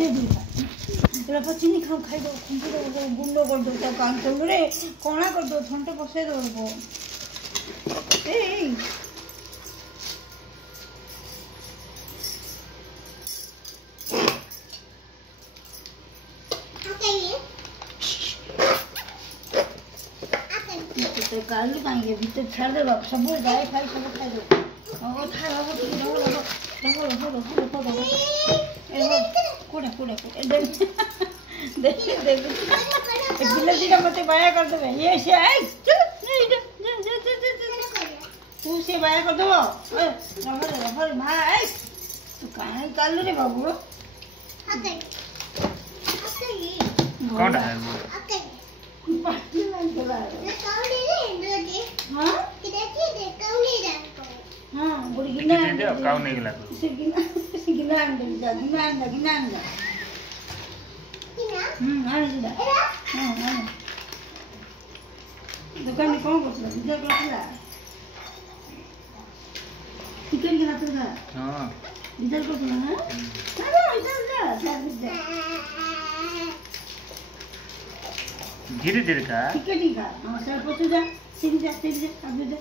तेरा चीनी खाओ खाई दो गुंड कर दो तो काम कर रे कोना कर दो ठंडे बसे दो ए तो काल कांगे भीतर छाड़ दे बाप सब गाय खाई सब खाई दो ओ था बाबू रहो ए कोड़े देख बिल्ली का मते बाया कर दो ये से आई चल तू से बाया कर दो ए रहो भाई तू काहे काल रे बाबू कौन है वो पार्टी में के बारे हां हां बुढ़ी गिना दे काउ नहीं गिला गिना आने सीधा हां दुकान में कौन करता इधर करता चिकन के हाथ में हां इधर करता है अरे इधर धीरे-धीरे का चिकन का हां सर पहुंच जा सीधे जा अब जा